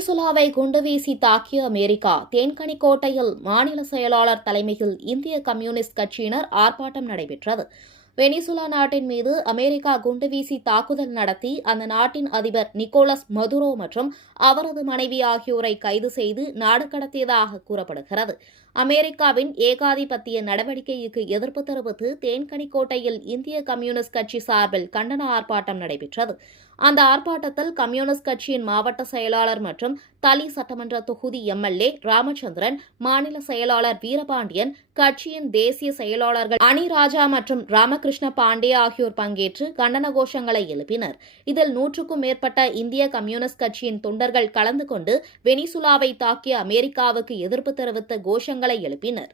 வெனிசுலாவை குண்டுவீசி தாக்கிய அமெரிக்கா. தேன்கனிக்கோட்டையில் மாநில செயலாளர் தலைமையில் இந்திய கம்யூனிஸ்ட் கட்சியினர் ஆர்ப்பாட்டம் நடைபெற்றது. வெனிசுலா நாட்டின் மீது அமெரிக்கா குண்டுவீசி தாக்குதல் நடத்தி அந்த நாட்டின் அதிபர் நிக்கோலஸ் மதுரோ மற்றும் அவரது மனைவி ஆகியோரை கைது செய்து நாடு கடத்தியதாக கூறப்படுகிறது. அமெரிக்காவின் ஏகாதிபத்திய நடவடிக்கைக்கு எதிர்ப்பு தெரிவித்து தேன்கனிக்கோட்டையில் இந்திய கம்யூனிஸ்ட் கட்சி சார்பில் கண்டன ஆர்ப்பாட்டம் நடைபெற்றது. அந்த ஆர்ப்பாட்டத்தில் கம்யூனிஸ்ட் கட்சியின் மாவட்ட செயலாளர் மற்றும் தளி சட்டமன்ற தொகுதி எம்எல்ஏ ராமச்சந்திரன், மாநில செயலாளர் வீரபாண்டியன், கட்சியின் தேசிய செயலாளர்கள் அனிராஜா மற்றும் ராமகிருஷ்ண பாண்டே ஆகியோர் பங்கேற்று கண்டன கோஷங்களை எழுப்பினர். இதில் 100க்கும் மேற்பட்ட இந்திய கம்யூனிஸ்ட் கட்சியின் தொண்டர்கள் கலந்து கொண்டு வெனிசுலாவை தாக்கிய அமெரிக்காவுக்கு எதிர்ப்பு தெரிவித்த கோஷங்களை எழுப்பினர்.